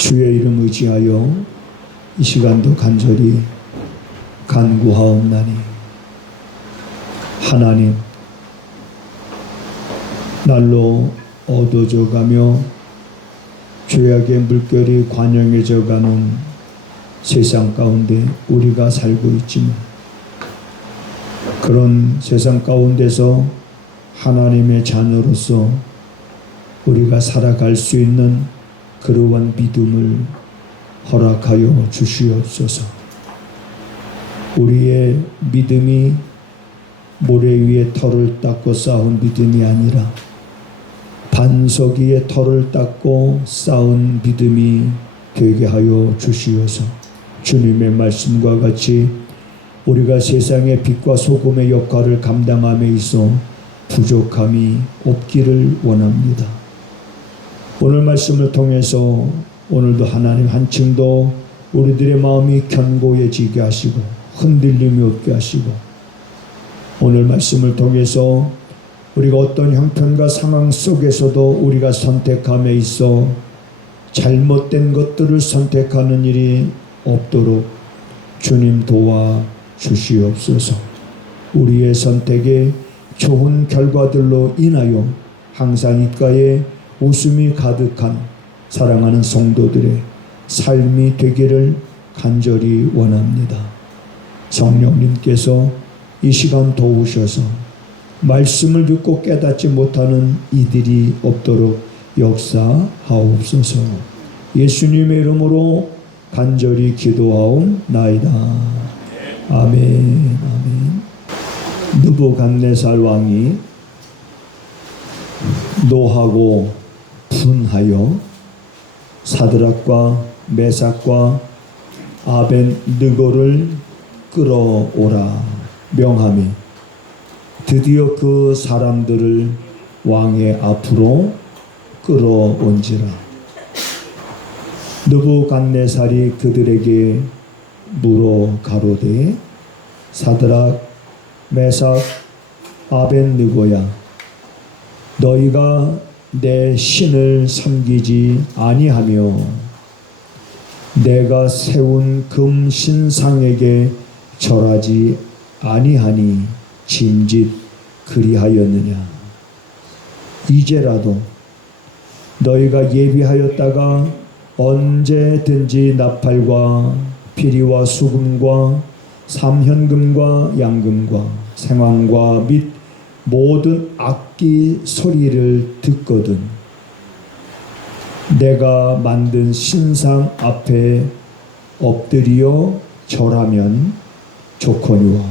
주의 이름 의지하여 이 시간도 간절히 간구하옵나니, 하나님, 날로 어두워져 가며 죄악의 물결이 관영해져 가는 세상 가운데 우리가 살고 있지만, 그런 세상 가운데서 하나님의 자녀로서 우리가 살아갈 수 있는 그러한 믿음을 허락하여 주시옵소서. 우리의 믿음이 모래 위에 털을 닦고 쌓은 믿음이 아니라 반석 위에 털을 닦고 쌓은 믿음이 되게 하여 주시어서 주님의 말씀과 같이 우리가 세상의 빛과 소금의 역할을 감당함에 있어 부족함이 없기를 원합니다. 오늘 말씀을 통해서 오늘도 하나님 한층 더 우리들의 마음이 견고해지게 하시고 흔들림이 없게 하시고, 오늘 말씀을 통해서 우리가 어떤 형편과 상황 속에서도 우리가 선택함에 있어 잘못된 것들을 선택하는 일이 없도록 주님 도와 주시옵소서. 우리의 선택에 좋은 결과들로 인하여 항상 입가에 웃음이 가득한 사랑하는 성도들의 삶이 되기를 간절히 원합니다. 성령님께서 이 시간 도우셔서 말씀을 듣고 깨닫지 못하는 이들이 없도록 역사하옵소서. 예수님의 이름으로 간절히 기도하옵나이다. 아멘. 아멘. 느부갓네살 왕이 노하고 분하여 사드락과 메삭과 아벳느고를 끌어오라 명함이 드디어 그 사람들을 왕의 앞으로 끌어온지라. 느부갓네살이 그들에게 물어 가로되, 사드락, 메삭, 아벳느고야, 너희가 내 신을 섬기지 아니하며 내가 세운 금 신상에게 절하지 아니하니 짐짓 그리하였느냐. 이제라도 너희가 예비하였다가 언제든지 나팔과 피리와 수금과 삼현금과 양금과 생황과 및 모든 악기 소리를 듣거든 내가 만든 신상 앞에 엎드려 절하면 좋거니와,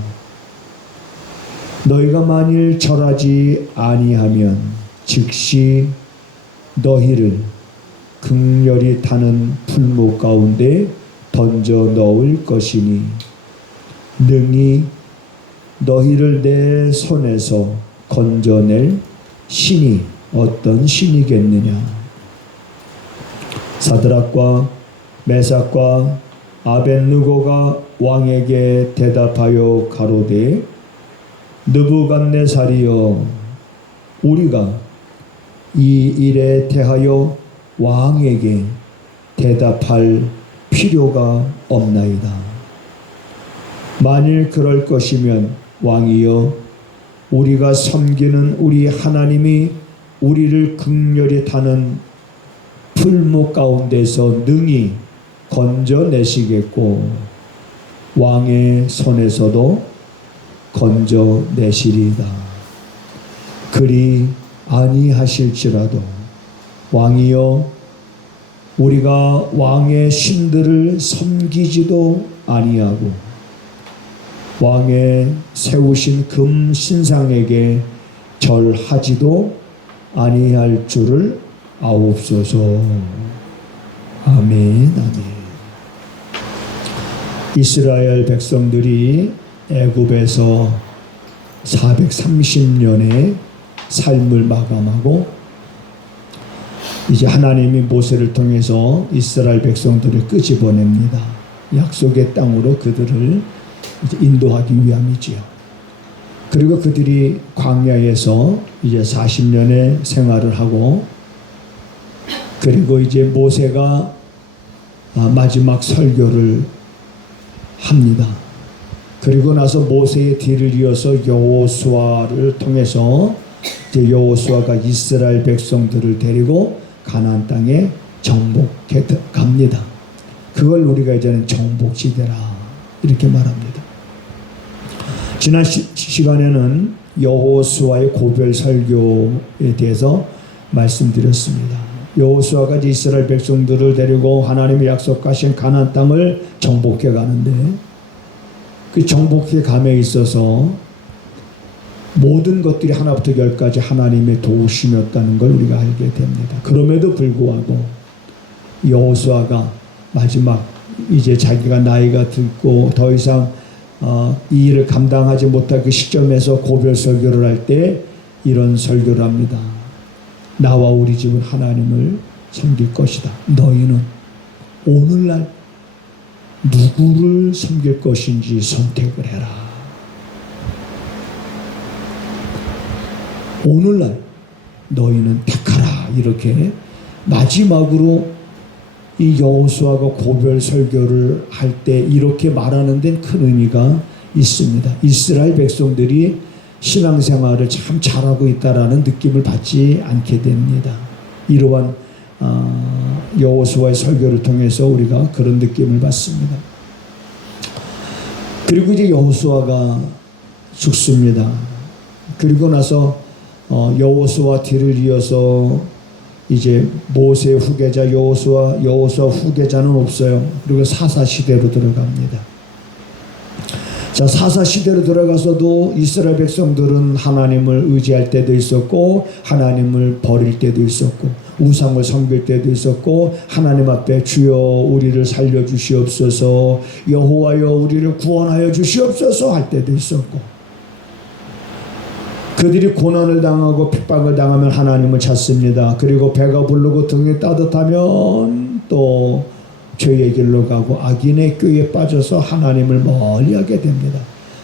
너희가 만일 절하지 아니하면 즉시 너희를 극렬히 타는 풀목 가운데 던져 넣을 것이니 능히 너희를 내 손에서 건져낼 신이 어떤 신이겠느냐. 사드락과 메삭과 아벳느고가 왕에게 대답하여 가로되, 느부갓네살이여, 우리가 이 일에 대하여 왕에게 대답할 필요가 없나이다. 만일 그럴 것이면 왕이여, 우리가 섬기는 우리 하나님이 우리를 극렬히 타는 풀목 가운데서 능히 건져내시겠고 왕의 손에서도 건져내시리이다. 그리 아니하실지라도 왕이여, 우리가 왕의 신들을 섬기지도 아니하고 왕의 세우신 금 신상에게 절하지도 아니할 줄을 아옵소서. 아멘. 아멘. 이스라엘 백성들이 애굽에서 430년의 삶을 마감하고 이제 하나님이 모세를 통해서 이스라엘 백성들을 끄집어냅니다. 약속의 땅으로 그들을 이제 인도하기 위함이지요. 그리고 그들이 광야에서 이제 40년의 생활을 하고, 그리고 이제 모세가 마지막 설교를 합니다. 그리고 나서 모세의 뒤를 이어서 여호수아를 통해서 이제 여호수아가 이스라엘 백성들을 데리고 가나안 땅에 정복해 갑니다. 그걸 우리가 이제는 정복시대라 이렇게 말합니다. 지난 시간에는 여호수아의 고별 설교에 대해서 말씀드렸습니다. 여호수아가 이스라엘 백성들을 데리고 하나님의 약속하신 가나안 땅을 정복해 가는데 그 정복해 감에 있어서 모든 것들이 하나부터 열까지 하나님의 도우심이었다는 걸 우리가 알게 됩니다. 그럼에도 불구하고 여호수아가 마지막 이제 자기가 나이가 들고 더 이상 이 일을 감당하지 못할 그 시점에서 고별 설교를 할 때 이런 설교를 합니다. 나와 우리 집은 하나님을 섬길 것이다. 너희는 오늘날 누구를 섬길 것인지 선택을 해라. 오늘날 너희는 택하라. 이렇게 마지막으로 이 여호수아가 고별 설교를 할 때 이렇게 말하는 데는 큰 의미가 있습니다. 이스라엘 백성들이 신앙생활을 참 잘하고 있다라는 느낌을 받지 않게 됩니다. 이러한 여호수아의 설교를 통해서 우리가 그런 느낌을 받습니다. 그리고 이제 여호수아가 죽습니다. 그리고 나서 여호수아 뒤를 이어서 이제 모세 후계자 여호수아 후계자는 없어요. 그리고 사사 시대로 들어갑니다. 자, 사사 시대로 들어가서도 이스라엘 백성들은 하나님을 의지할 때도 있었고 하나님을 버릴 때도 있었고 우상을 섬길 때도 있었고 하나님 앞에 주여 우리를 살려 주시옵소서 여호와여 우리를 구원하여 주시옵소서 할 때도 있었고 그들이 고난을 당하고 핍박을 당하면 하나님을 찾습니다. 그리고 배가 부르고 등이 따뜻하면 또 죄의 길로 가고 악인의 꾀에 빠져서 하나님을 멀리하게 됩니다.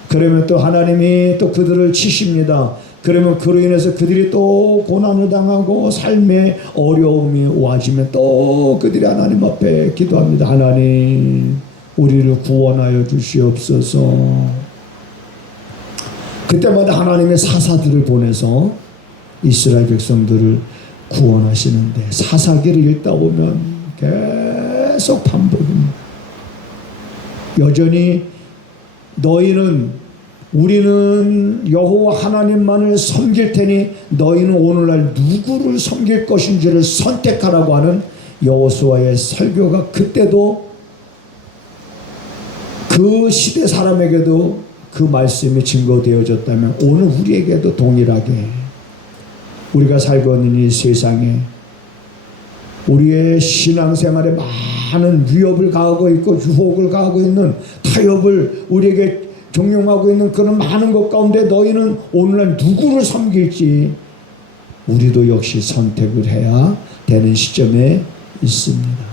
그러면 또 하나님이 또 그들을 치십니다. 그러면 그로 인해서 그들이 또 고난을 당하고 삶의 어려움이 와지면 또 그들이 하나님 앞에 기도합니다. 하나님 우리를 구원하여 주시옵소서. 그때마다 하나님의 사사들을 보내서 이스라엘 백성들을 구원하시는데 사사기를 읽다 보면 계속 반복입니다. 여전히 우리는 여호와 하나님만을 섬길 테니 너희는 오늘날 누구를 섬길 것인지를 선택하라고 하는 여호수아의 설교가 그때도 그 시대 사람에게도 그 말씀이 증거되어졌다면 오늘 우리에게도 동일하게 우리가 살고 있는 이 세상에 우리의 신앙생활에 많은 위협을 가하고 있고 유혹을 가하고 있는 타협을 우리에게 종용하고 있는 그런 많은 것 가운데 너희는 오늘날 누구를 섬길지 우리도 역시 선택을 해야 되는 시점에 있습니다.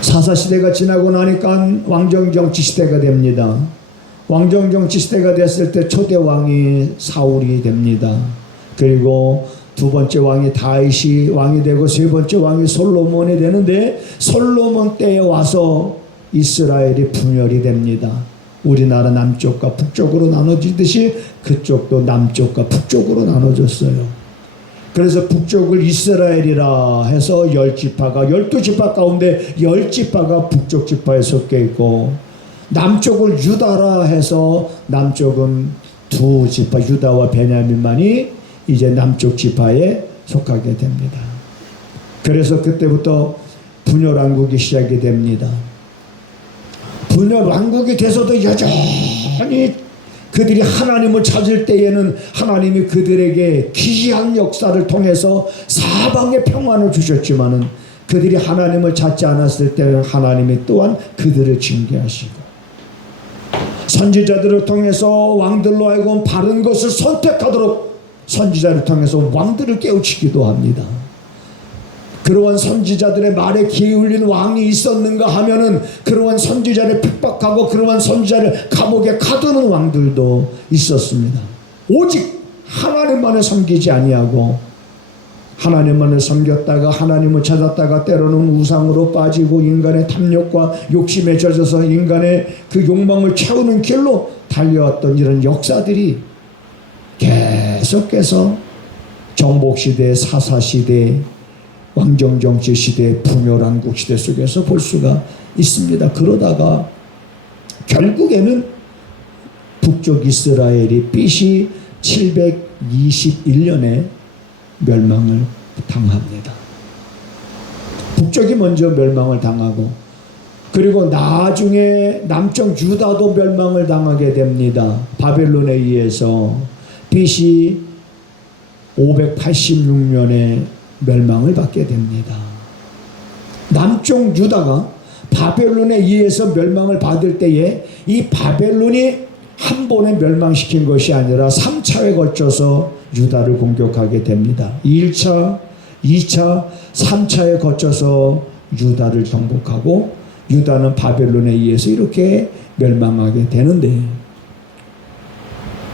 사사시대가 지나고 나니까 왕정정치 시대가 됩니다. 왕정정치 시대가 됐을 때 초대 왕이 사울이 됩니다. 그리고 두 번째 왕이 다윗이 왕이 되고 세 번째 왕이 솔로몬이 되는데 솔로몬 때에 와서 이스라엘이 분열이 됩니다. 우리나라 남쪽과 북쪽으로 나눠지듯이 그쪽도 남쪽과 북쪽으로 나눠졌어요. 그래서 북쪽을 이스라엘이라 해서 10지파가 12지파 가운데 10지파가 북쪽 지파에 섞여 있고 남쪽을 유다라 해서 남쪽은 두 지파 유다와 베냐민만이 이제 남쪽 지파에 속하게 됩니다. 그래서 그때부터 분열 왕국이 시작이 됩니다. 분열 왕국이 돼서도 여전히 그들이 하나님을 찾을 때에는 하나님이 그들에게 기이한 역사를 통해서 사방에 평안을 주셨지만은 그들이 하나님을 찾지 않았을 때는 하나님이 또한 그들을 징계하시고 선지자들을 통해서 왕들로 하여금 바른 것을 선택하도록 선지자를 통해서 왕들을 깨우치기도 합니다. 그러한 선지자들의 말에 귀 울린 왕이 있었는가 하면은 그러한 선지자를 핍박하고 그러한 선지자를 감옥에 가두는 왕들도 있었습니다. 오직 하나님만을 섬기지 아니하고 하나님만을 섬겼다가 하나님을 찾았다가 때로는 우상으로 빠지고 인간의 탐욕과 욕심에 젖어서 인간의 그 욕망을 채우는 길로 달려왔던 이런 역사들이 계속해서 정복시대, 사사시대, 왕정정치시대, 풍요란국시대 속에서 볼 수가 있습니다. 그러다가 결국에는 북쪽 이스라엘이 BC 721년에 멸망을 당합니다. 북쪽이 먼저 멸망을 당하고 그리고 나중에 남쪽 유다도 멸망을 당하게 됩니다. 바벨론에 의해서 BC 586년에 멸망을 받게 됩니다. 남쪽 유다가 바벨론에 의해서 멸망을 받을 때에 이 바벨론이 한 번에 멸망시킨 것이 아니라 3차에 걸쳐서 유다를 공격하게 됩니다. 1차, 2차, 3차에 거쳐서 유다를 정복하고 유다는 바벨론에 의해서 이렇게 멸망하게 되는데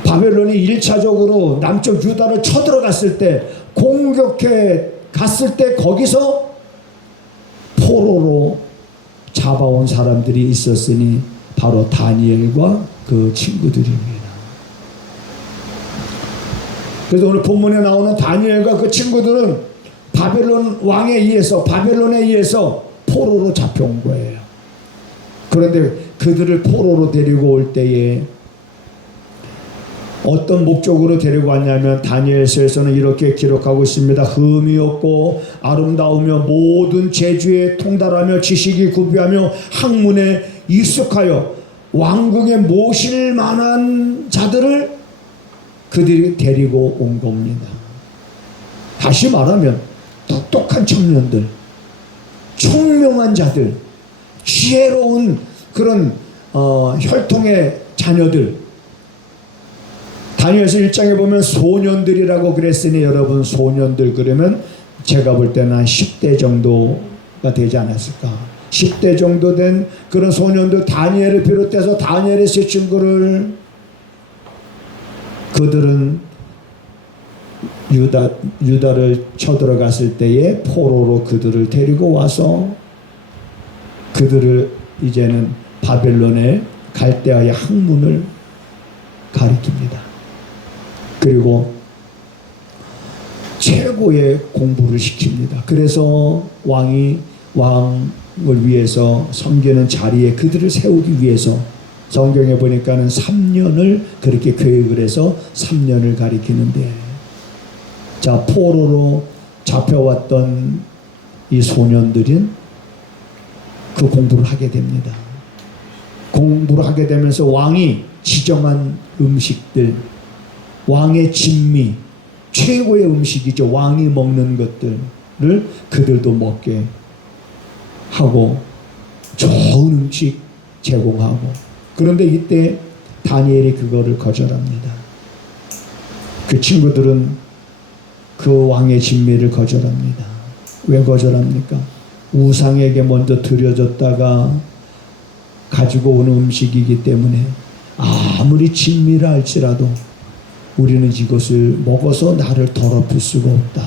바벨론이 1차적으로 남쪽 유다를 쳐들어갔을 때 공격해 갔을 때 거기서 포로로 잡아온 사람들이 있었으니 바로 다니엘과 그 친구들입니다. 그래서 오늘 본문에 나오는 다니엘과 그 친구들은 바벨론 왕에 의해서 바벨론에 의해서 포로로 잡혀온 거예요. 그런데 그들을 포로로 데리고 올 때에 어떤 목적으로 데리고 왔냐면 다니엘서에서는 이렇게 기록하고 있습니다. 흠이 없고 아름다우며 모든 재주에 통달하며 지식이 구비하며 학문에 익숙하여 왕궁에 모실 만한 자들을 그들이 데리고 온 겁니다. 다시 말하면 똑똑한 청년들, 총명한 자들, 지혜로운 그런 혈통의 자녀들. 다니엘서 1장에 보면 소년들이라고 그랬으니 여러분 소년들 그러면 제가 볼 때는 한 10대 정도가 되지 않았을까. 10대 정도 된 그런 소년들 다니엘을 비롯해서 다니엘의 세 친구를 그들은 유다를 쳐들어갔을 때에 포로로 그들을 데리고 와서 그들을 이제는 바벨론의 갈대아의 학문을 가르칩니다. 그리고 최고의 공부를 시킵니다. 그래서 왕을 위해서 섬기는 자리에 그들을 세우기 위해서 성경에 보니까는 3년을 그렇게 계획을 해서 3년을 가리키는데 자 포로로 잡혀왔던 이 소년들은 그 공부를 하게 됩니다. 공부를 하게 되면서 왕이 지정한 음식들 왕의 진미 최고의 음식이죠. 왕이 먹는 것들을 그들도 먹게 하고 좋은 음식 제공하고 그런데 이때 다니엘이 그거를 거절합니다. 그 친구들은 그 왕의 진미를 거절합니다. 왜 거절합니까? 우상에게 먼저 드려졌다가 가지고 오는 음식이기 때문에 아무리 진미라 할지라도 우리는 이것을 먹어서 나를 더럽힐 수가 없다.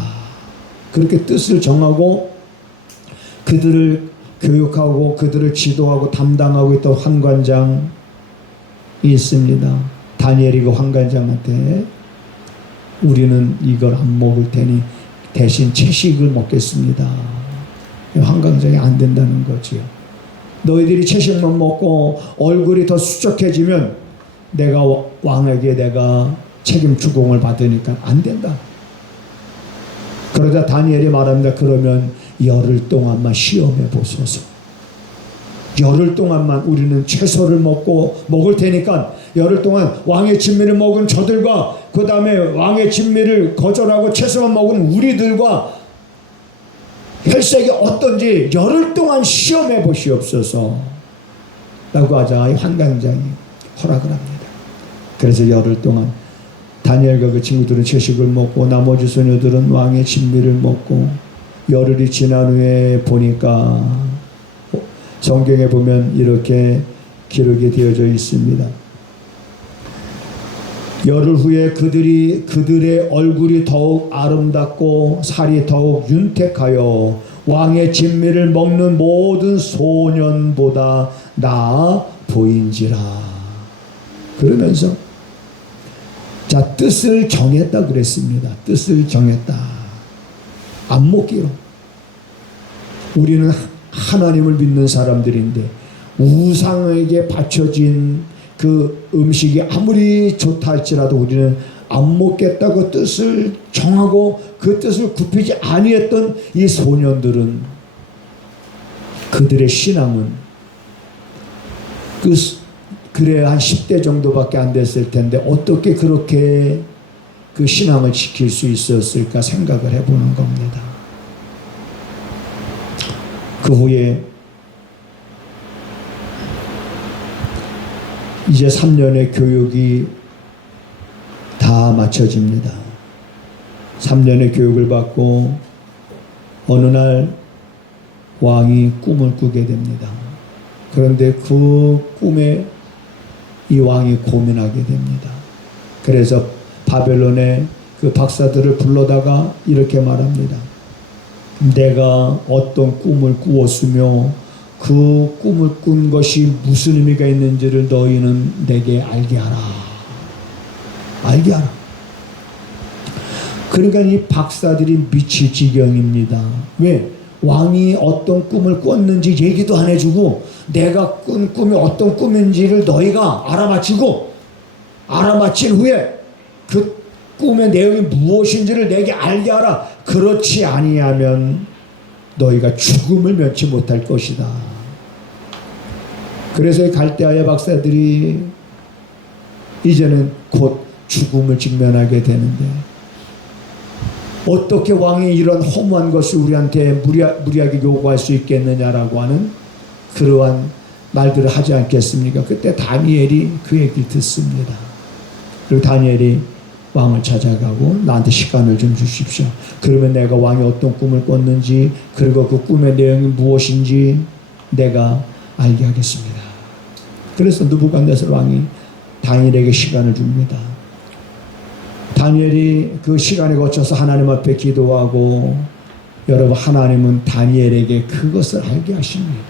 그렇게 뜻을 정하고 그들을 교육하고 그들을 지도하고 담당하고 있던 환관장이 있습니다. 다니엘이 그 환관장한테 우리는 이걸 안 먹을 테니 대신 채식을 먹겠습니다. 환관장이 안 된다는 거지요. 너희들이 채식만 먹고 얼굴이 더 수척해지면 내가 왕에게 내가 책임 추궁을 받으니까 안 된다. 그러자 다니엘이 말합니다. 그러면 열흘 동안만 시험해 보소서. 열흘 동안만 우리는 채소를 먹을 테니까 열흘 동안 왕의 진미를 먹은 저들과 그 다음에 왕의 진미를 거절하고 채소만 먹은 우리들과 혈색이 어떤지 열흘 동안 시험해 보시옵소서 라고 하자 환관장이 허락을 합니다. 그래서 열흘 동안 다니엘과 그 친구들은 채식을 먹고 나머지 소녀들은 왕의 진미를 먹고 열흘이 지난 후에 보니까 성경에 보면 이렇게 기록이 되어져 있습니다. 열흘 후에 그들의 얼굴이 더욱 아름답고 살이 더욱 윤택하여 왕의 진미를 먹는 모든 소년보다 나아 보인지라. 그러면서 자, 뜻을 정했다 그랬습니다. 뜻을 정했다. 안 먹기로. 우리는 하나님을 믿는 사람들인데 우상에게 바쳐진 그 음식이 아무리 좋다 할지라도 우리는 안 먹겠다고 뜻을 정하고 그 뜻을 굽히지 아니했던 이 소년들은, 그들의 신앙은 그래야 한 10대 정도밖에 안 됐을 텐데 어떻게 그렇게 그 신앙을 지킬 수 있었을까 생각을 해보는 겁니다. 그 후에 이제 3년의 교육이 다 마쳐집니다. 3년의 교육을 받고 어느 날 왕이 꿈을 꾸게 됩니다. 그런데 그 꿈에 이 왕이 고민하게 됩니다. 그래서 바벨론의 그 박사들을 불러다가 이렇게 말합니다. 내가 어떤 꿈을 꾸었으며 그 꿈을 꾼 것이 무슨 의미가 있는지를 너희는 내게 알게 하라. 알게 하라. 그러니까 이 박사들이 미칠 지경입니다. 왜? 왕이 어떤 꿈을 꿨는지 얘기도 안 해주고 내가 꾼 꿈이 어떤 꿈인지를 너희가 알아맞힌 후에 그 꿈의 내용이 무엇인지를 내게 알게 하라. 그렇지 아니하면 너희가 죽음을 면치 못할 것이다. 그래서 이 갈대아의 박사들이 이제는 곧 죽음을 직면하게 되는데 어떻게 왕이 이런 허무한 것을 우리한테 무리하게 요구할 수 있겠느냐라고 하는 그러한 말들을 하지 않겠습니까? 그때 다니엘이 그 얘기를 듣습니다. 그리고 다니엘이 왕을 찾아가고 나한테 시간을 좀 주십시오. 그러면 내가 왕이 어떤 꿈을 꿨는지 그리고 그 꿈의 내용이 무엇인지 내가 알게 하겠습니다. 그래서 느부갓네살 왕이 다니엘에게 시간을 줍니다. 다니엘이 그 시간에 거쳐서 하나님 앞에 기도하고 여러분 하나님은 다니엘에게 그것을 알게 하십니다.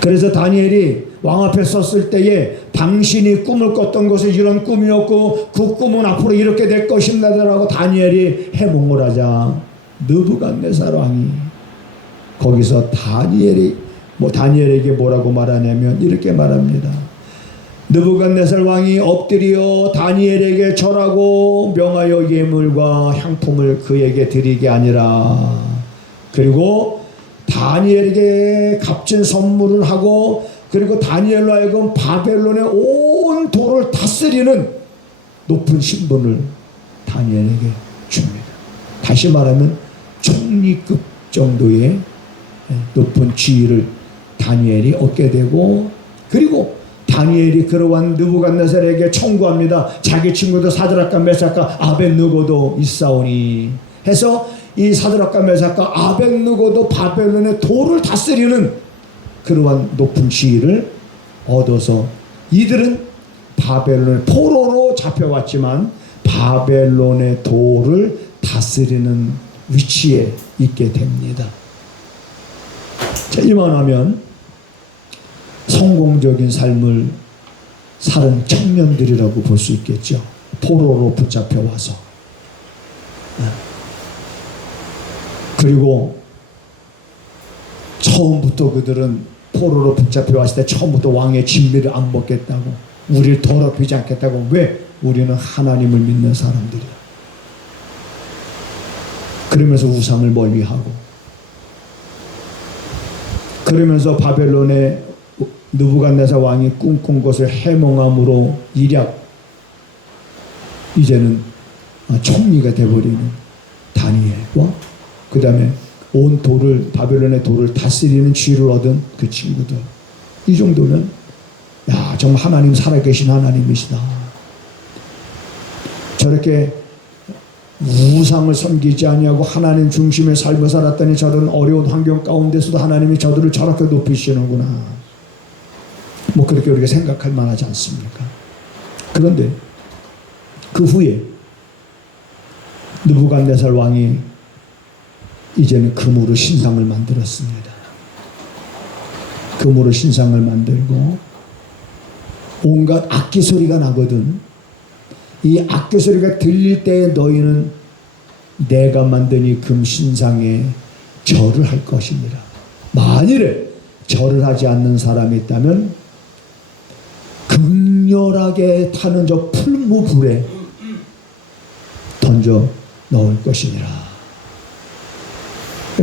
그래서 다니엘이 왕 앞에 섰을 때에 당신이 꿈을 꿨던 것은 이런 꿈이었고 그 꿈은 앞으로 이렇게 될 것입니다라고 다니엘이 해몽을 하자 느부갓네살 왕이 거기서 다니엘에게 뭐라고 말하냐면 이렇게 말합니다. 느부갓네살 왕이 엎드려 다니엘에게 절하고 명하여 예물과 향품을 그에게 드리게 아니라 그리고 다니엘에게 값진 선물을 하고 그리고 다니엘로 하여금 바벨론의 온 도를 다스리는 높은 신분을 다니엘에게 줍니다. 다시 말하면 총리급 정도의 높은 지위를 다니엘이 얻게 되고 그리고 다니엘이 그러한 느부갓네살에게 청구합니다. 자기 친구들 사드락과 메삭과 아벳느고도 있사오니 해서 이 사드락과 메삭과 아벳느고도 바벨론의 도를 다스리는 그러한 높은 지위를 얻어서 이들은 바벨론의 포로로 잡혀왔지만 바벨론의 도를 다스리는 위치에 있게 됩니다. 자, 이만하면 성공적인 삶을 사는 청년들이라고 볼 수 있겠죠. 포로로 붙잡혀 와서. 그리고 처음부터 그들은 포로로 붙잡혀 왔을 때 처음부터 왕의 진미를 안 먹겠다고 우리를 더럽히지 않겠다고. 왜? 우리는 하나님을 믿는 사람들이야. 그러면서 우상을 멀리하고 그러면서 바벨론의 느부갓네살 왕이 꿈꾼 것을 해몽함으로 일약 이제는 총리가 되어버리는 다니엘과 그 다음에 온 도를 바벨론의 도를 다스리는 지위를 얻은 그 친구들. 이 정도면 야 정말 하나님 살아계신 하나님이시다. 저렇게 우상을 섬기지 아니하고 하나님 중심의 삶을 살았더니 저런 어려운 환경 가운데서도 하나님이 저들을 저렇게 높이시는구나. 뭐 그렇게 우리가 생각할 만하지 않습니까? 그런데 그 후에 느부갓네살 왕이 이제는 금으로 신상을 만들었습니다. 금으로 신상을 만들고 온갖 악기 소리가 나거든. 이 악기 소리가 들릴 때에 너희는 내가 만든 이 금 신상에 절을 할 것입니다. 만일에 절을 하지 않는 사람이 있다면 극렬하게 타는 저 풀무불에 던져 넣을 것이니라.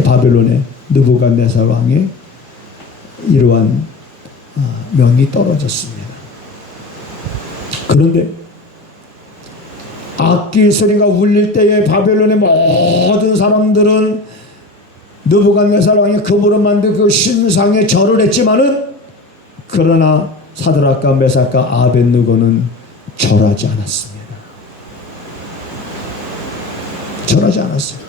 바벨론의 느부갓네살 왕의 이러한 명이 떨어졌습니다. 그런데 악기 소리가 울릴 때에 바벨론의 모든 사람들은 느부갓네살 왕이 금으로 만든 그 신상에 절을 했지만은, 그러나 사드락과 메삭과 아벳느고는 절하지 않았습니다. 절하지 않았어요.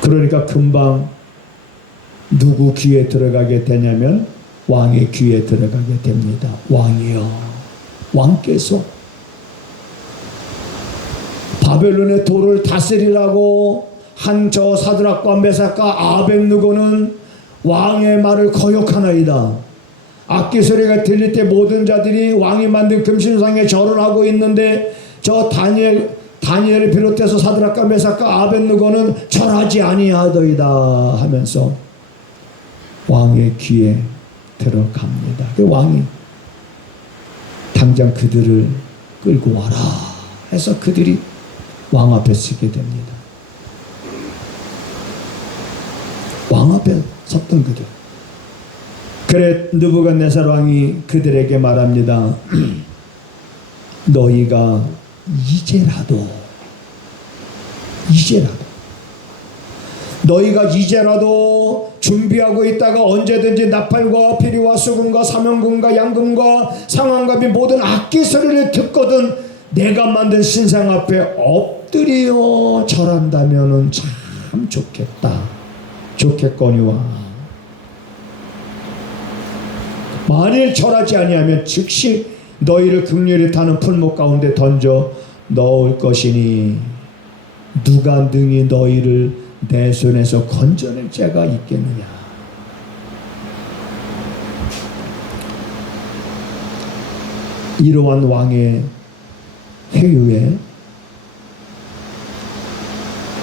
그러니까 금방 누구 귀에 들어가게 되냐면 왕의 귀에 들어가게 됩니다. 왕이여, 왕께서 바벨론의 도를 다스리라고 한 저 사드락과 메삭과 아벳느고는 왕의 말을 거역하나이다. 악기 소리가 들릴 때 모든 자들이 왕이 만든 금신상에 절을 하고 있는데 저 다니엘을 비롯해서 사드락과 메삭과 아벳느고는 절하지 아니하더이다 하면서 왕의 귀에 들어갑니다. 그 왕이 당장 그들을 끌고 와라 해서 그들이 왕 앞에 서게 됩니다. 왕 앞에 섰던 그들. 그래 느부갓네살 왕이 그들에게 말합니다. 너희가 이제라도 준비하고 있다가 언제든지 나팔과 피리와 수금과 사명금과 양금과 상황과 모든 악기 소리를 듣거든 내가 만든 신상 앞에 엎드려 절한다면은 참 좋겠거니와 만일 절하지 아니하면 즉시 너희를 극렬히 타는 풀목 가운데 던져 넣을 것이니 누가 능히 너희를 내 손에서 건져낼 자가 있겠느냐. 이러한 왕의 회유에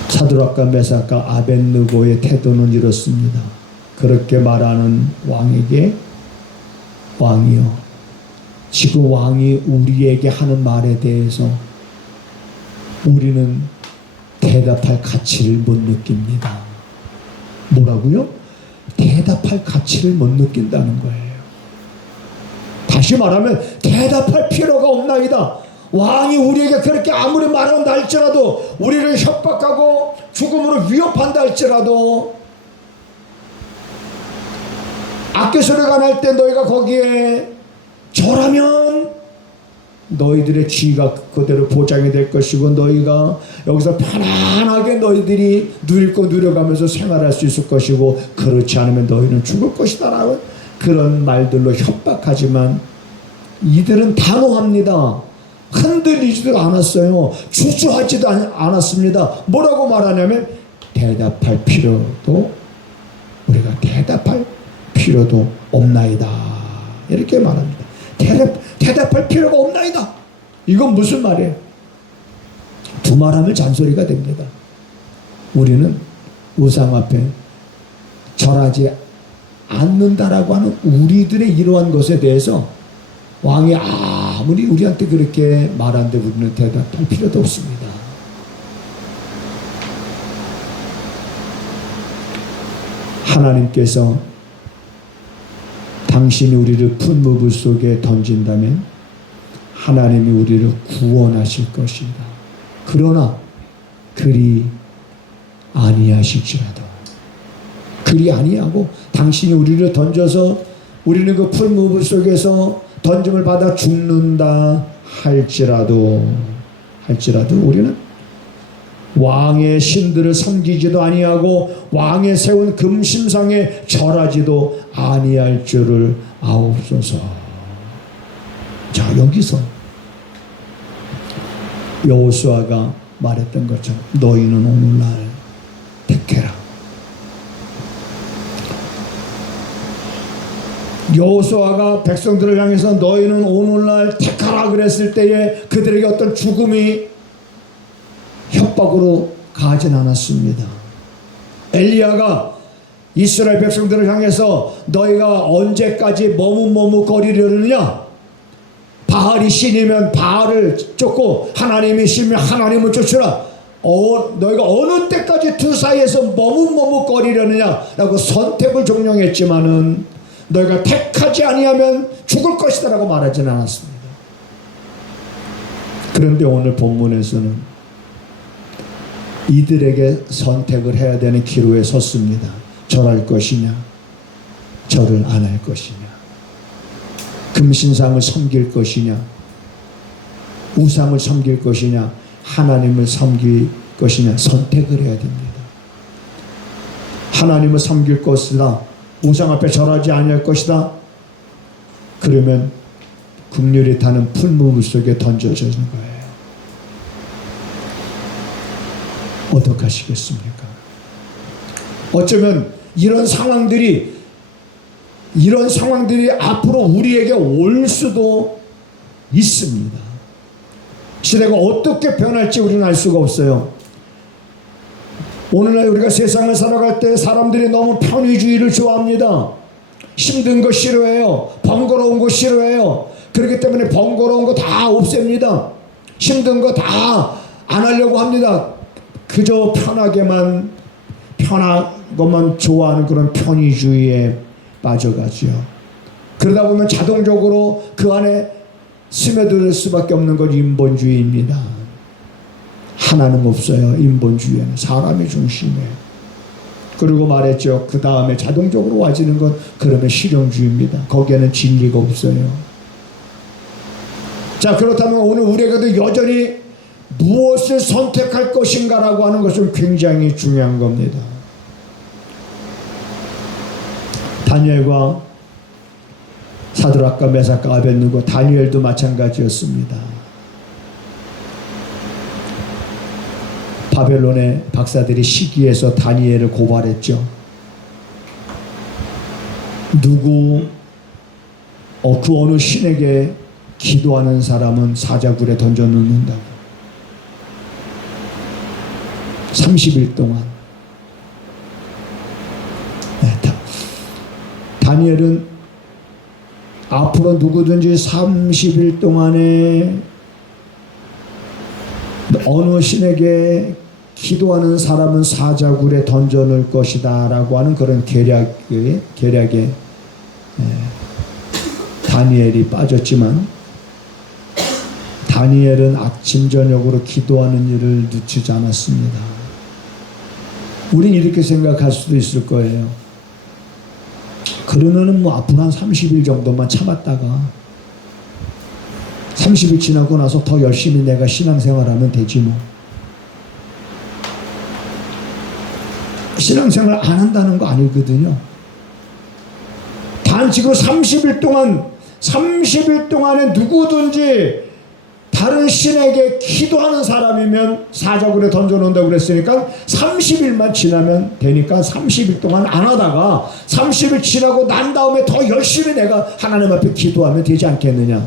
사드락과 메삭과 아벳느고의 태도는 이렇습니다. 그렇게 말하는 왕에게 왕이여, 지금 왕이 우리에게 하는 말에 대해서 우리는 대답할 가치를 못 느낍니다. 뭐라고요? 대답할 가치를 못 느낀다는 거예요. 다시 말하면 대답할 필요가 없나이다. 왕이 우리에게 그렇게 아무리 말한다 할지라도, 우리를 협박하고 죽음으로 위협한다 할지라도, 악기 소리가 날 때 너희가 거기에 절하면 너희들의 지위가 그대로 보장이 될 것이고 너희가 여기서 편안하게 너희들이 누릴 거 누려가면서 생활할 수 있을 것이고, 그렇지 않으면 너희는 죽을 것이다 라는 그런 말들로 협박하지만 이들은 단호합니다. 흔들리지도 않았어요. 주저하지도 않았습니다. 뭐라고 말하냐면 대답할 필요도, 우리가 대답할 필요도 없나이다 이렇게 말합니다. 대답할 필요가 없나이다. 이건 무슨 말이에요? 두말하면 잔소리가 됩니다. 우리는 우상 앞에 절하지 않는다라고 하는 우리들의 이러한 것에 대해서 왕이 아무리 우리한테 그렇게 말하는데 우리는 대답할 필요도 없습니다. 하나님께서 당신이 우리를 풀무불 속에 던진다면 하나님이 우리를 구원하실 것이다. 그러나 그리 아니하실지라도, 그리 아니하고 당신이 우리를 던져서 우리는 그 풀무불 속에서 던짐을 받아 죽는다 할지라도 우리는 왕의 신들을 섬기지도 아니하고 왕의 세운 금심상에 절하지도 아니할 줄을 아옵소서. 자, 여기서 여호수아가 말했던 것처럼 너희는 오늘날 택해라. 여호수아가 백성들을 향해서 너희는 오늘날 택하라 그랬을 때에 그들에게 어떤 죽음이 협박으로 가진 않았습니다. 엘리야가 이스라엘 백성들을 향해서 너희가 언제까지 머뭇머뭇거리려느냐? 바알이 신이면 바알을 쫓고 하나님이 신이면 하나님을 쫓으라. 너희가 어느 때까지 두 사이에서 머뭇머뭇거리려느냐? 라고 선택을 종용했지만은 너희가 택하지 아니하면 죽을 것이다 라고 말하지는 않았습니다. 그런데 오늘 본문에서는 이들에게 선택을 해야 되는 기로에 섰습니다. 절할 것이냐, 절을 안 할 것이냐, 금신상을 섬길 것이냐, 우상을 섬길 것이냐, 하나님을 섬길 것이냐, 선택을 해야 됩니다. 하나님을 섬길 것이다, 우상 앞에 절하지 아니할 것이다, 그러면 긍휼이 타는 풀무불 속에 던져지는 거예요. 어떻게 하시겠습니까? 어쩌면 이런 상황들이 앞으로 우리에게 올 수도 있습니다. 시대가 어떻게 변할지 우리는 알 수가 없어요. 오늘날 우리가 세상을 살아갈 때 사람들이 너무 편의주의를 좋아합니다. 힘든 거 싫어해요. 번거로운 거 싫어해요. 그렇기 때문에 번거로운 거 다 없앱니다. 힘든 거 다 안 하려고 합니다. 그저 편한 것만 좋아하는 그런 편의주의에 빠져가죠. 그러다 보면 자동적으로 그 안에 스며들 수밖에 없는 건 인본주의입니다. 하나는 없어요. 인본주의에는 사람의 중심이에요. 그리고 말했죠. 그 다음에 자동적으로 와지는 건 그러면 실용주의입니다. 거기에는 진리가 없어요. 자, 그렇다면 오늘 우리에게도 여전히 무엇을 선택할 것인가라고 하는 것은 굉장히 중요한 겁니다. 다니엘과 사드락과 메삭과 아벳느고, 다니엘도 마찬가지였습니다. 바벨론의 박사들이 시기해서 다니엘을 고발했죠. 그 어느 신에게 기도하는 사람은 사자굴에 던져 넣는다고. 30일 동안. 다니엘은 앞으로 누구든지 30일 동안에 어느 신에게 기도하는 사람은 사자굴에 던져 넣을 것이다 라고 하는 그런 계략에 다니엘이 빠졌지만, 다니엘은 아침 저녁으로 기도하는 일을 늦추지 않았습니다. 우린 이렇게 생각할 수도 있을 거예요. 그러면은 앞으로 한 30일 정도만 참았다가 30일 지나고 나서 더 열심히 내가 신앙생활하면 되지 뭐. 신앙생활 안 한다는 거 아니거든요. 단지 그 30일 동안에 누구든지 다른 신에게 기도하는 사람이면 사자굴에 던져놓는다고 그랬으니까 30일만 지나면 되니까 30일 동안 안 하다가 30일 지나고 난 다음에 더 열심히 내가 하나님 앞에 기도하면 되지 않겠느냐.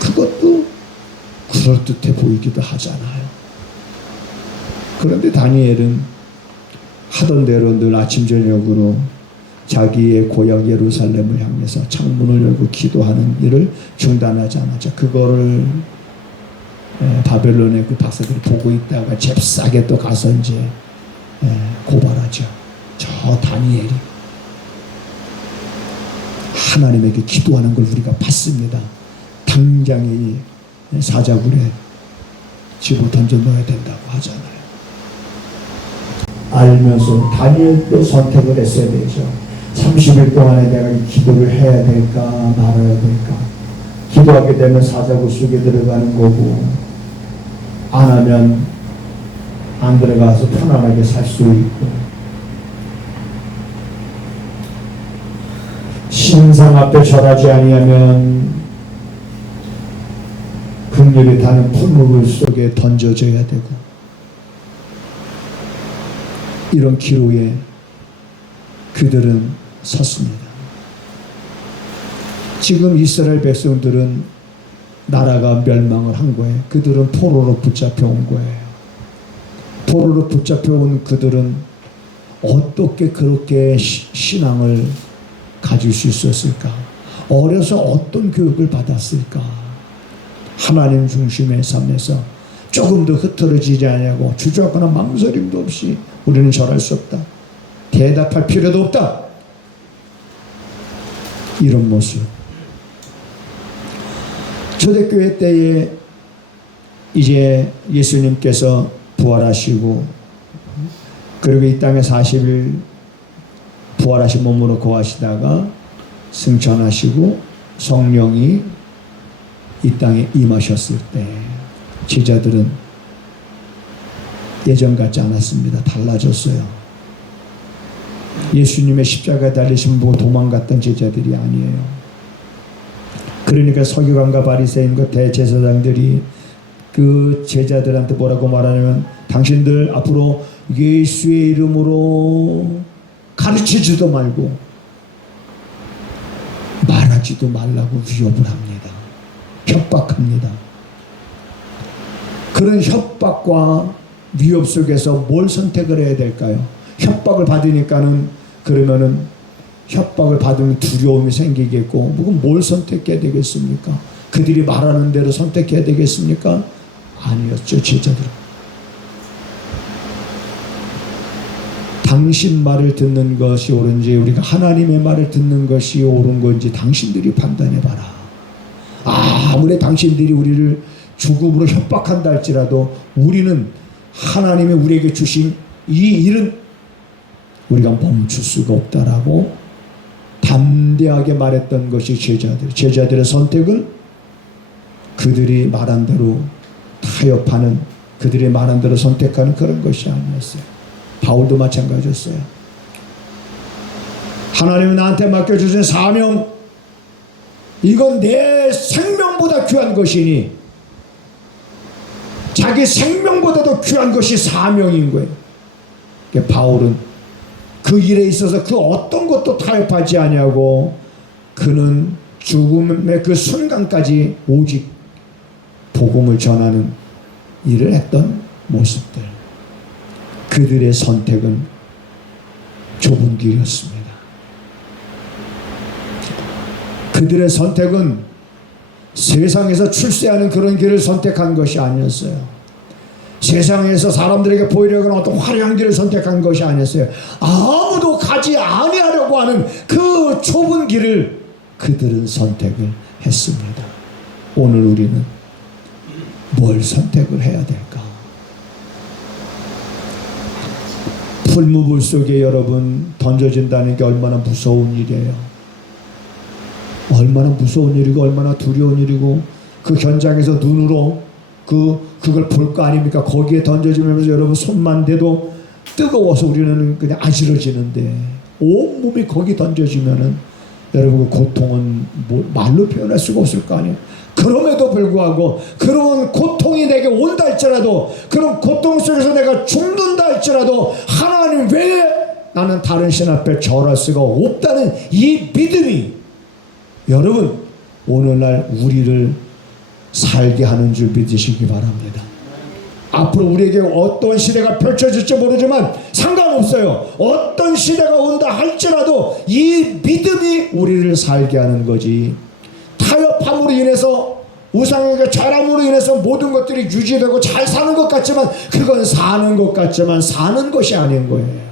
그것도 그럴듯해 보이기도 하잖아요. 그런데 다니엘은 하던 대로 늘 아침 저녁으로 자기의 고향 예루살렘을 향해서 창문을 열고 기도하는 일을 중단하지 않았죠. 그거를 바벨론의 그 박사들이 보고 있다가 잽싸게 또 가서 이제 고발하죠. 저 다니엘이 하나님에게 기도하는 걸 우리가 봤습니다. 당장 이 사자굴에 집어 던져 넣어야 된다고 하잖아요. 알면서 다니엘도 선택을 했어야 되죠. 30일 동안에 내가 이 기도를 해야 될까 말아야 될까. 기도하게 되면 사자굴 속에 들어가는 거고, 안 하면 안 들어가서 편안하게 살 수 있고, 신상 앞에 절하지 아니하면 극렬히 타는 풀무불 속에 던져져야 되고, 이런 기로에 그들은 섰습니다. 지금 이스라엘 백성들은 나라가 멸망을 한 거예요. 그들은 포로로 붙잡혀 온 거예요. 포로로 붙잡혀 온 그들은 어떻게 그렇게 신앙을 가질 수 있었을까? 어려서 어떤 교육을 받았을까? 하나님 중심의 삶에서 조금도 흐트러지지 않냐고 주저하거나 망설임도 없이 우리는 절할 수 없다. 대답할 필요도 없다. 이런 모습. 초대교회 때에 이제 예수님께서 부활하시고, 그리고 이 땅에 40일 부활하신 몸으로 거하시다가 승천하시고 성령이 이 땅에 임하셨을 때 제자들은 예전 같지 않았습니다. 달라졌어요. 예수님의 십자가에 달리신 보고 도망갔던 제자들이 아니에요. 그러니까 서기관과 바리새인과 대제사장들이 그 제자들한테 뭐라고 말하냐면, 당신들 앞으로 예수의 이름으로 가르치지도 말고 말하지도 말라고 위협을 합니다. 협박합니다. 그런 협박과 위협 속에서 뭘 선택을 해야 될까요? 협박을 받으니까는, 그러면은 협박을 받으면 두려움이 생기겠고, 뭘 선택해야 되겠습니까? 그들이 말하는 대로 선택해야 되겠습니까? 아니었죠. 제자들은 당신 말을 듣는 것이 옳은지, 우리가 하나님의 말을 듣는 것이 옳은 건지 당신들이 판단해봐라. 아무리 당신들이 우리를 죽음으로 협박한다 할지라도 우리는 하나님이 우리에게 주신 이 일은 우리가 멈출 수가 없다라고 담대하게 말했던 것이 제자들. 제자들의 선택은 그들이 말한 대로 타협하는, 그들이 말한 대로 선택하는 그런 것이 아니었어요. 바울도 마찬가지였어요. 하나님은 나한테 맡겨주신 사명, 이건 내 생명보다 귀한 것이니, 자기 생명보다도 귀한 것이 사명인 거예요. 그러니까 바울은 그 일에 있어서 그 어떤 것도 타협하지 아니하고, 그는 죽음의 그 순간까지 오직 복음을 전하는 일을 했던 모습들. 그들의 선택은 좁은 길이었습니다. 그들의 선택은 세상에서 출세하는 그런 길을 선택한 것이 아니었어요. 세상에서 사람들에게 보이려고 하는 어떤 화려한 길을 선택한 것이 아니었어요. 아무도 가지 아니하려고 하는 그 좁은 길을 그들은 선택을 했습니다. 오늘 우리는 뭘 선택을 해야 될까? 풀무불 속에 여러분 던져진다는 게 얼마나 무서운 일이에요. 얼마나 무서운 일이고 얼마나 두려운 일이고, 그 현장에서 눈으로 그걸 볼 거 아닙니까? 거기에 던져지면서 여러분 손만 대도 뜨거워서 우리는 그냥 아지러지는데, 온몸이 거기 던져지면은 여러분 그 고통은 말로 표현할 수가 없을 거 아니에요. 그럼에도 불구하고, 그런 고통이 내게 온다 할지라도, 그런 고통 속에서 내가 죽는다 할지라도 하나님 왜 나는 다른 신 앞에 절할 수가 없다는 이 믿음이 여러분 오늘날 우리를 살게 하는 줄 믿으시기 바랍니다. 앞으로 우리에게 어떤 시대가 펼쳐질지 모르지만 상관없어요. 어떤 시대가 온다 할지라도 이 믿음이 우리를 살게 하는 거지, 타협함으로 인해서, 우상에게 절함으로 인해서 모든 것들이 유지되고 잘 사는 것 같지만, 그건 사는 것 같지만 사는 것이 아닌 거예요.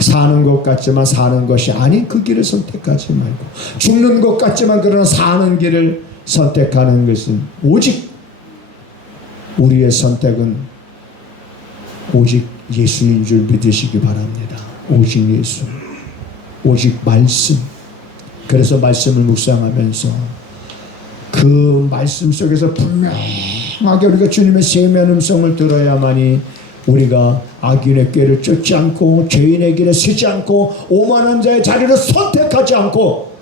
사는 것 같지만 사는 것이 아닌 그 길을 선택하지 말고, 죽는 것 같지만 그러나 사는 길을 선택하는 것은, 오직 우리의 선택은 오직 예수인 줄 믿으시기 바랍니다. 오직 예수, 오직 말씀. 그래서 말씀을 묵상하면서 그 말씀 속에서 분명하게 우리가 주님의 세미한 음성을 들어야만이 우리가 악인의 꾀를 쫓지 않고 죄인의 길에 서지 않고 오만한 자의 자리를 선택하지 않고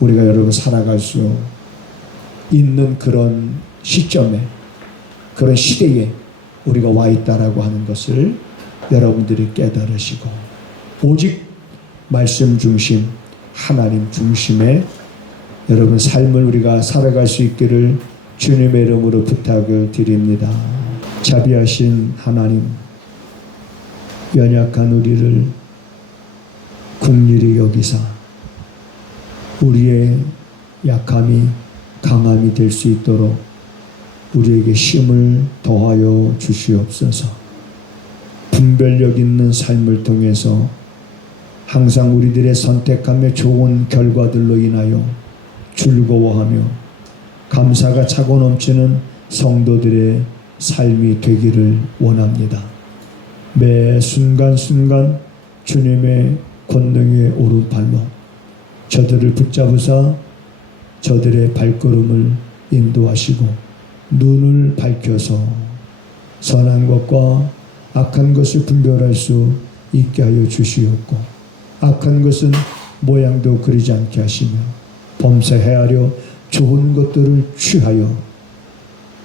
우리가 여러분 살아갈 수 있는 그런 시점에, 그런 시대에 우리가 와 있다라고 하는 것을 여러분들이 깨달으시고, 오직 말씀 중심, 하나님 중심의 여러분 삶을 우리가 살아갈 수 있기를 주님의 이름으로 부탁을 드립니다. 자비하신 하나님, 연약한 우리를 긍휼히 여기사 우리의 약함이 강함이 될 수 있도록 우리에게 힘을 더하여 주시옵소서. 분별력 있는 삶을 통해서 항상 우리들의 선택함의 좋은 결과들로 인하여 즐거워하며 감사가 차고 넘치는 성도들의 삶이 되기를 원합니다. 매 순간순간 주님의 권능의 오른팔로 저들을 붙잡으사 저들의 발걸음을 인도하시고 눈을 밝혀서 선한 것과 악한 것을 분별할 수 있게 하여 주시옵고, 악한 것은 모양도 그리지 않게 하시며 범사해하려 좋은 것들을 취하여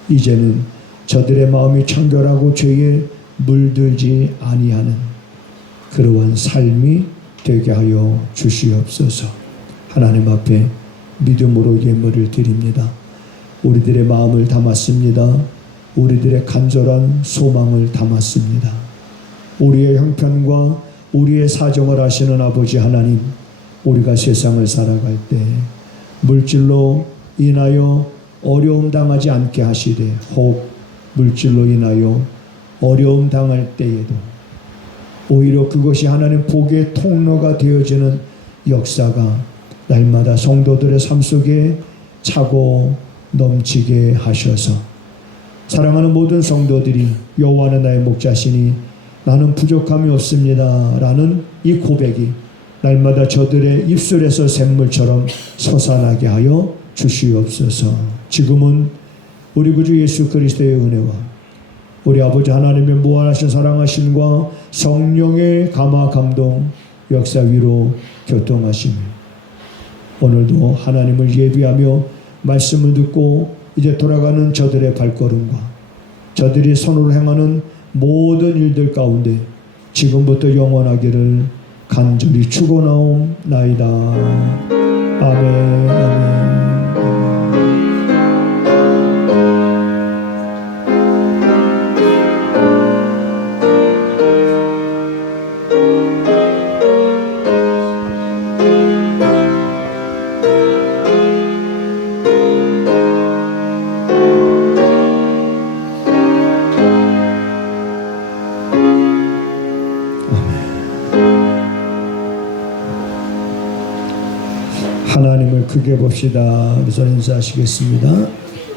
이제는 저들의 마음이 청결하고 죄에 물들지 아니하는 그러한 삶이 되게 하여 주시옵소서. 하나님 앞에 믿음으로 예물을 드립니다. 우리들의 마음을 담았습니다. 우리들의 간절한 소망을 담았습니다. 우리의 형편과 우리의 사정을 아시는 아버지 하나님, 우리가 세상을 살아갈 때 물질로 인하여 어려움 당하지 않게 하시되, 혹 물질로 인하여 어려움 당할 때에도 오히려 그것이 하나님 복의 통로가 되어지는 역사가 날마다 성도들의 삶 속에 차고 넘치게 하셔서 사랑하는 모든 성도들이 여호와는 나의 목자시니 나는 부족함이 없습니다 라는 이 고백이 날마다 저들의 입술에서 샘물처럼 솟아나게 하여 주시옵소서. 지금은 우리 구주 예수 그리스도의 은혜와 우리 아버지 하나님의 무한하신 사랑하심과 성령의 감화 감동 역사 위로 교통하시며 오늘도 하나님을 예비하며 말씀을 듣고 이제 돌아가는 저들의 발걸음과 저들이 손으로 행하는 모든 일들 가운데 지금부터 영원하기를 간절히 축원하옵나이다. 아멘. 아멘. 하나님을 크게 봅시다. 우리 손 인사하시겠습니다.